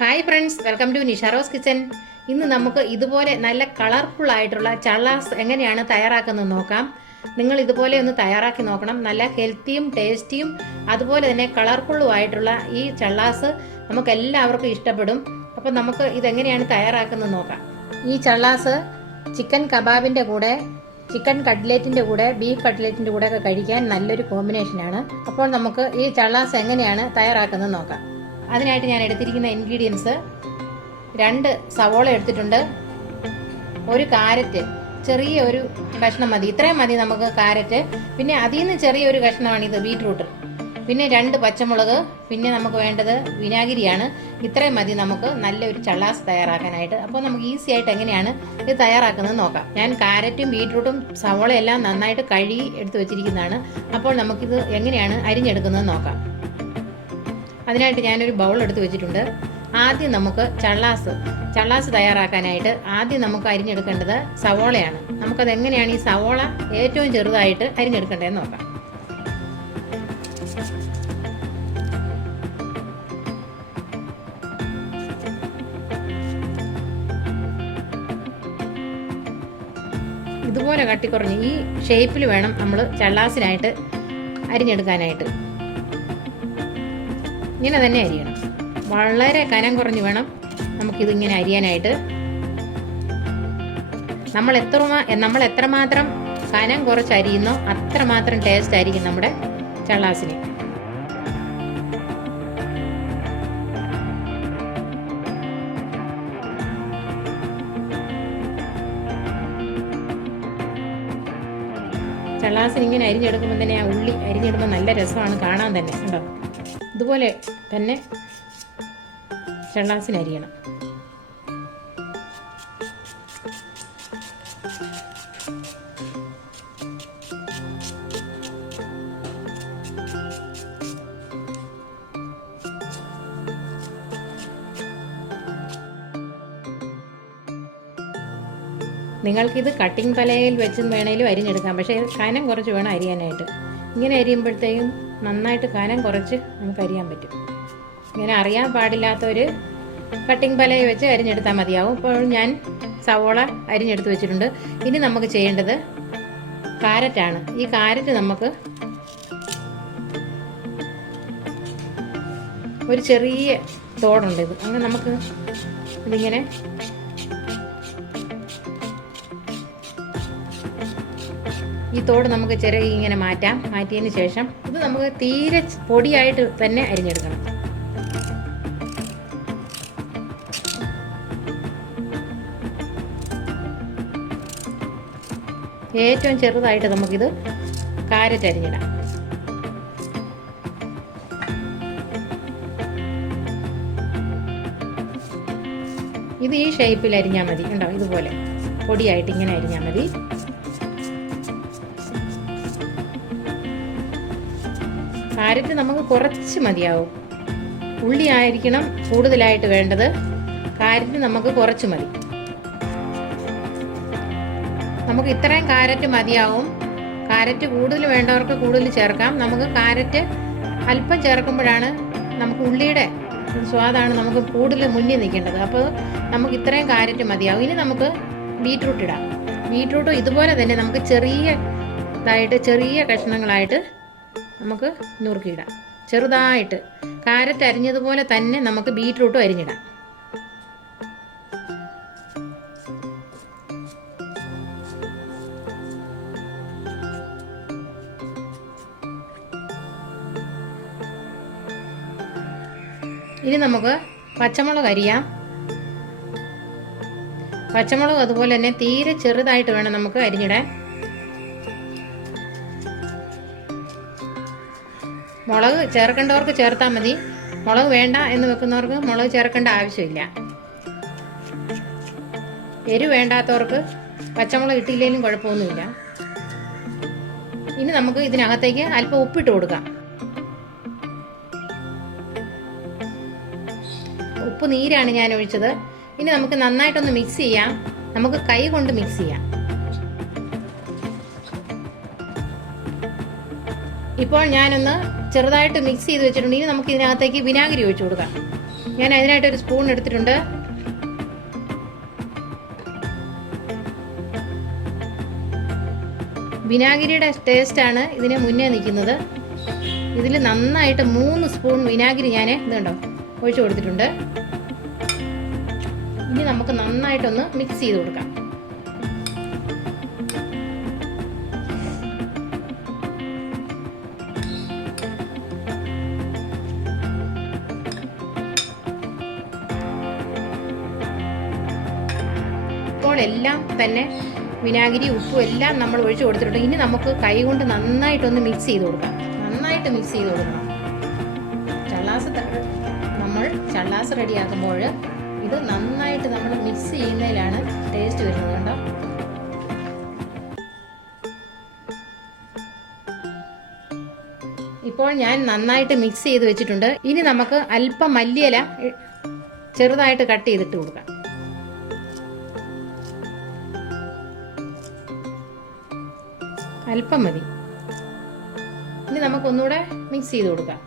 Hi friends, welcome to Nisharose kitchen. ഇന്ന് നമുക്ക് ഇതുപോലെ നല്ല കളർഫുൾ ആയിട്ടുള്ള ചള്ളാസ് എങ്ങനെയാണ് തയ്യാറാക്കുന്നത് നോക്കാം. നിങ്ങൾ ഇതുപോലെ ഒന്ന് തയ്യാറാക്കി നോക്കണം. നല്ല ഹെൽത്തിയും ടേസ്റ്റിയും അതുപോലെ തന്നെ കളർഫുള്ളും ആയിട്ടുള്ള ഈ ചള്ളാസ് നമുക്ക് എല്ലാവർക്കും ഇഷ്ടപ്പെടും. അപ്പം നമുക്ക് ഇതെങ്ങനെയാണ് തയ്യാറാക്കുന്നത് നോക്കാം. ഈ ചള്ളാസ് ചിക്കൻ കബാബിൻ്റെ കൂടെ, ചിക്കൻ കട്ട്ലേറ്റിൻ്റെ കൂടെ, ബീഫ് കട്ട്ലേറ്റിൻ്റെ കൂടെ ഒക്കെ കഴിക്കാൻ നല്ലൊരു കോമ്പിനേഷനാണ്. അപ്പോൾ നമുക്ക് ഈ ചള്ളാസ് എങ്ങനെയാണ് തയ്യാറാക്കുന്നത് നോക്കാം. അതിനായിട്ട് ഞാൻ എടുത്തിരിക്കുന്ന ഇൻഗ്രീഡിയൻസ് 2 സവോള എടുത്തിട്ടുണ്ട്, ഒരു കാരറ്റ്, ചെറിയ ഒരു കഷ്ണം മതി, ഇത്രയും മതി നമുക്ക് കാരറ്റ്. പിന്നെ അതിൽ നിന്ന് ചെറിയൊരു കഷ്ണമാണ് ഇത് ബീറ്റ്റൂട്ട്. പിന്നെ 2 പച്ചമുളക്, പിന്നെ നമുക്ക് വേണ്ടത് വിനാഗിരിയാണ്. ഇത്രയും മതി നമുക്ക് നല്ലൊരു ചള്ളാസ് തയ്യാറാക്കാനായിട്ട്. അപ്പോൾ നമുക്ക് ഈസി ആയിട്ട് എങ്ങനെയാണ് ഇത് തയ്യാറാക്കുന്നത് നോക്കാം. ഞാൻ കാരറ്റും ബീറ്റ്റൂട്ടും സവോളയെല്ലാം നന്നായിട്ട് കഴുകി എടുത്ത് വെച്ചിരിക്കുന്നതാണ്. അപ്പോൾ നമുക്കിത് എങ്ങനെയാണ് അരിഞ്ഞെടുക്കുന്നത് നോക്കാം. അതിനായിട്ട് ഞാനൊരു ബൗൾ എടുത്ത് വെച്ചിട്ടുണ്ട്. ആദ്യം നമുക്ക് ചള്ളാസ് തയ്യാറാക്കാനായിട്ട് ആദ്യം നമുക്ക് അരിഞ്ഞെടുക്കേണ്ടത് സവോളയാണ്. നമുക്കത് എങ്ങനെയാണ് ഈ സവോള ഏറ്റവും ചെറുതായിട്ട് അരിഞ്ഞെടുക്കേണ്ടതെന്ന് നോക്കാം. ഇതുപോലെ കട്ടിക്കുറഞ്ഞ് ഈ ഷേപ്പിൽ വേണം നമ്മൾ ചള്ളാസിനായിട്ട് അരിഞ്ഞെടുക്കാനായിട്ട്. ഇങ്ങനെ തന്നെ അരിയണം. വളരെ കനം കുറഞ്ഞ് വേണം നമുക്കിതിങ്ങനെ അരിയാനായിട്ട്. നമ്മൾ എത്രമാത്രം കനം കുറച്ച് അരിയുന്നോ അത്രമാത്രം ടേസ്റ്റ് ആയിരിക്കും നമ്മുടെ ചള്ളാസിന്. ചള്ളാസിന് ഇങ്ങനെ അരിഞ്ഞെടുക്കുമ്പോൾ തന്നെ ആ ഉള്ളി അരിഞ്ഞെടുക്കുമ്പോൾ നല്ല രസമാണ് കാണാൻ തന്നെ. കണ്ടോ, ഇതുപോലെ തന്നെ ചള്ളാസിന് അരിയണം. നിങ്ങൾക്കിത് കട്ടിംഗ് പലകയിൽ വെച്ചും വേണേലും അരിഞ്ഞെടുക്കാം. പക്ഷേ കനം കുറച്ച് വേണം അരിയാനായിട്ട്. ഇങ്ങനെ അരിയുമ്പോഴത്തേക്കും നന്നായിട്ട് കനം കുറച്ച് നമുക്ക് അരിയാൻ പറ്റും. ഇങ്ങനെ അറിയാൻ പാടില്ലാത്തൊരു കട്ടിംഗ് പലകയിൽ വെച്ച് അരിഞ്ഞെടുത്താൽ മതിയാവും. ഇപ്പോൾ ഞാൻ സവോള അരിഞ്ഞെടുത്ത് വെച്ചിട്ടുണ്ട്. ഇനി നമുക്ക് ചെയ്യേണ്ടത് കാരറ്റാണ്. ഈ കാരറ്റ് നമുക്ക് ഒരു ചെറിയ തോടുണ്ട്, ഇത് അങ്ങനെ നമുക്ക് ഇതിങ്ങനെ ഈ തോട് നമുക്ക് ചെറിയ ഇങ്ങനെ മാറ്റിയതിന് ശേഷം ഇത് നമുക്ക് തീരെ പൊടിയായിട്ട് തന്നെ അരിഞ്ഞെടുക്കണം. ഏറ്റവും ചെറുതായിട്ട് നമുക്കിത് കാരറ്റ് അരിഞ്ഞിടാം. ഇത് ഈ ഷേപ്പിൽ അരിഞ്ഞാൽ മതി. ഉണ്ടോ, ഇതുപോലെ പൊടിയായിട്ട് ഇങ്ങനെ അരിഞ്ഞാൽ മതി. കാരറ്റ് നമുക്ക് കുറച്ച് മതിയാവും. ഉള്ളി ആയിരിക്കണം കൂടുതലായിട്ട് വേണ്ടത്. കാരറ്റ് നമുക്ക് കുറച്ച് മതി. നമുക്ക് ഇത്രയും കാരറ്റ് മതിയാവും. കാരറ്റ് കൂടുതൽ വേണ്ടവർക്ക് കൂടുതൽ ചേർക്കാം. നമുക്ക് കാരറ്റ് അല്പം ചേർക്കുമ്പോഴാണ് നമുക്ക് ഉള്ളിയുടെ സ്വാദാണ് നമുക്ക് കൂടുതൽ മുന്നിൽ നിൽക്കേണ്ടത്. അപ്പോൾ നമുക്ക് ഇത്രയും കാരറ്റ് മതിയാവും. ഇനി നമുക്ക് ബീറ്റ്റൂട്ട് ഇടാം. ബീറ്റ്റൂട്ട് ഇതുപോലെ തന്നെ നമുക്ക് ചെറിയ കഷ്ണങ്ങളായിട്ട് നമുക്ക് നുറുക്കിയിടാം. ചെറുതായിട്ട് കാരറ്റ് അരിഞ്ഞതുപോലെ തന്നെ നമുക്ക് ബീറ്റ്റൂട്ടും അരിഞ്ഞിടാം. ഇനി നമുക്ക് പച്ചമുളക് അരിയാം. പച്ചമുളക് അതുപോലെ തന്നെ തീരെ ചെറുതായിട്ട് വേണം നമുക്ക് അരിഞ്ഞിടാൻ. മുളക് ചേർക്കേണ്ടവർക്ക് ചേർത്താൽ മതി. മുളക് വേണ്ട എന്ന് വെക്കുന്നവർക്ക് മുളക് ചേർക്കേണ്ട ആവശ്യമില്ല. എരിവ് വേണ്ടാത്തവർക്ക് പച്ചമുളക് ഇട്ടില്ലെങ്കിലും കുഴപ്പമൊന്നുമില്ല. ഇനി നമുക്ക് ഇതിനകത്തേക്ക് അല്പം ഉപ്പിട്ട് കൊടുക്കാം. ഉപ്പ് നീരാണ് ഞാൻ ഒഴിച്ചത്. ഇനി നമുക്ക് നന്നായിട്ടൊന്ന് മിക്സ് ചെയ്യാം. നമുക്ക് കൈ കൊണ്ട് മിക്സ് ചെയ്യാം. ഇപ്പോൾ ഞാനൊന്ന് ചെറുതായിട്ട് മിക്സ് ചെയ്ത് വെച്ചിട്ടുണ്ട്. ഇനി നമുക്ക് ഇതിനകത്തേക്ക് വിനാഗിരി ഒഴിച്ചു കൊടുക്കാം. ഞാൻ അതിനായിട്ട് ഒരു സ്പൂൺ എടുത്തിട്ടുണ്ട്. വിനാഗിരിയുടെ ടേസ്റ്റാണ് ഇതിന് മുന്നേ നിൽക്കുന്നത്. ഇതിൽ നന്നായിട്ട് 3 സ്പൂൺ വിനാഗിരി ഞാൻ ഇതുണ്ടോ ഒഴിച്ചു കൊടുത്തിട്ടുണ്ട്. ഇനി നമുക്ക് നന്നായിട്ടൊന്ന് മിക്സ് ചെയ്ത് കൊടുക്കാം. ഇപ്പോൾ എല്ലാം തന്നെ വിനാഗിരി ഉപ്പും എല്ലാം നമ്മൾ ഒഴിച്ചു കൊടുത്തിട്ടുണ്ട്. ഇനി നമുക്ക് കൈ കൊണ്ട് നന്നായിട്ടൊന്ന് മിക്സ് ചെയ്ത് കൊടുക്കാം. നന്നായിട്ട് മിക്സ് ചെയ്ത് കൊടുക്കണം. നമ്മൾ ചള്ളാസ് റെഡിയാക്കുമ്പോൾ ഇത് നന്നായിട്ട് നമ്മൾ മിക്സ് ചെയ്യുന്നതിലാണ് ടേസ്റ്റ് വരുന്നത്. കണ്ടോ, ഇപ്പോൾ ഞാൻ നന്നായിട്ട് മിക്സ് ചെയ്ത് വെച്ചിട്ടുണ്ട്. ഇനി നമുക്ക് അല്പം മല്ലിയില ചെറുതായിട്ട് കട്ട് ചെയ്തിട്ട് കൊടുക്കാം. അല്പം മതി. ഇനി നമുക്കൊന്നുകൂടെ മിക്സ് ചെയ്ത് കൊടുക്കാം.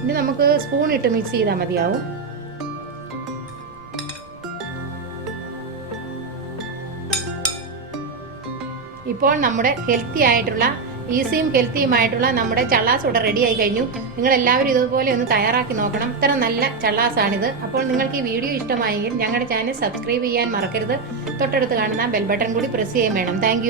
ഇനി നമുക്ക് സ്പൂൺ ഇട്ട് മിക്സ് ചെയ്താൽ മതിയാവും. ഇപ്പോൾ നമ്മുടെ ഹെൽത്തി ആയിട്ടുള്ള ഈസിയും ഹെൽത്തിയുമായിട്ടുള്ള നമ്മുടെ ചള്ളാസ് ഇവിടെ റെഡി ആയി കഴിഞ്ഞു. നിങ്ങൾ എല്ലാവരും ഇതുപോലെ ഒന്ന് തയ്യാറാക്കി നോക്കണം. ഇത്ര നല്ല ചള്ളാസാണിത്. അപ്പോൾ നിങ്ങൾക്ക് ഈ വീഡിയോ ഇഷ്ടമായെങ്കിൽ ഞങ്ങളുടെ ചാനൽ സബ്സ്ക്രൈബ് ചെയ്യാൻ മറക്കരുത്. തൊട്ടടുത്ത് കാണുന്ന ബെൽ ബട്ടൺ കൂടി പ്രസ് ചെയ്യാൻ വേണം. താങ്ക്